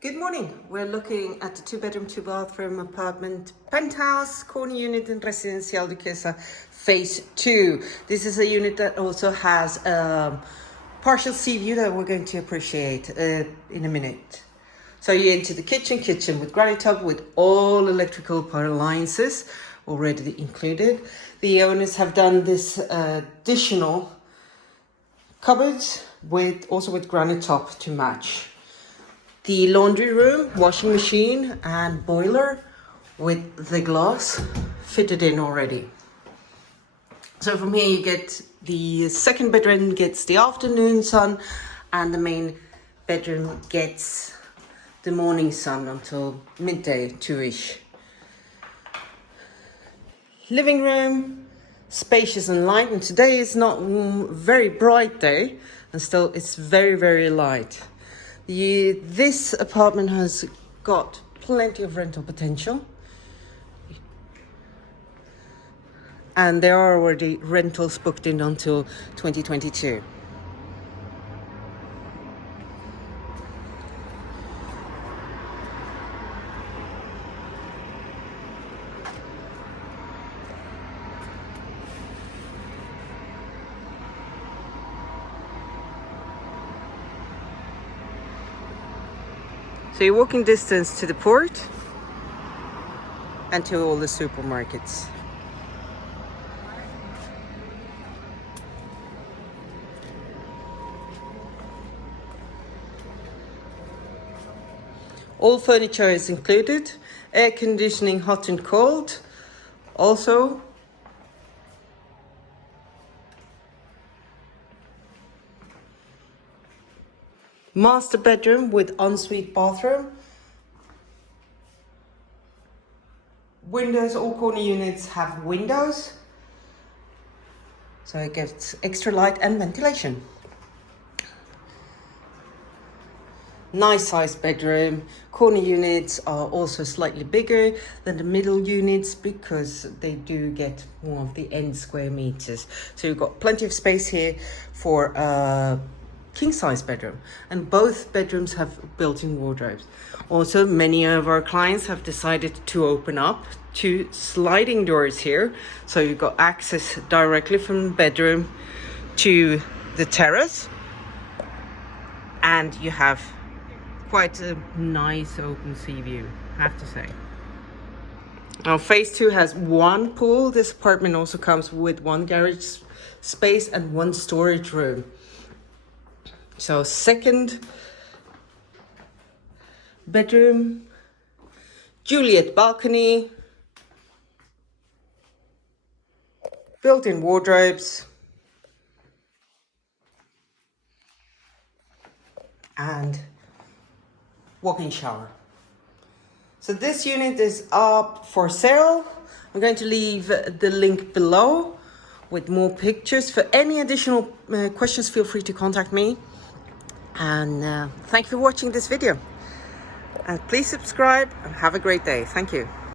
Good morning. We're looking at the 2-bedroom, 2-bathroom apartment penthouse corner unit in Residencial Duquesa phase 2. This is a unit that also has a partial sea view that we're going to appreciate in a minute. So you enter the kitchen with granite top with all electrical appliances already included. The owners have done this additional cupboards also with granite top to match. The laundry room, washing machine and boiler with the glass fitted in already. So from here you get the second bedroom gets the afternoon sun and the main bedroom gets the morning sun until midday 2ish. Living room, spacious and light, and today is not a very bright day and still it's very light. This apartment has got plenty of rental potential and there are already rentals booked in until 2022. So you're walking distance to the port and to all the supermarkets. All furniture is included, air conditioning hot and cold. Also, master bedroom with ensuite bathroom. Windows, all corner units have windows, so it gets extra light and ventilation. Nice sized bedroom. Corner units are also slightly bigger than the middle units because they do get more of the end square meters. So you've got plenty of space here for a king size bedroom, and both bedrooms have built-in wardrobes. Also, many of our clients have decided to open up two sliding doors here, so you've got access directly from the bedroom to the terrace, and you have quite a nice open sea view, I have to say. Now phase 2 has one pool. This apartment also comes with one garage space and one storage room. So second bedroom, Juliet balcony, built-in wardrobes, and walk-in shower. So this unit is up for sale. I'm going to leave the link below with more pictures. For any additional questions, feel free to contact me. And thank you for watching this video. And please subscribe and have a great day. Thank you.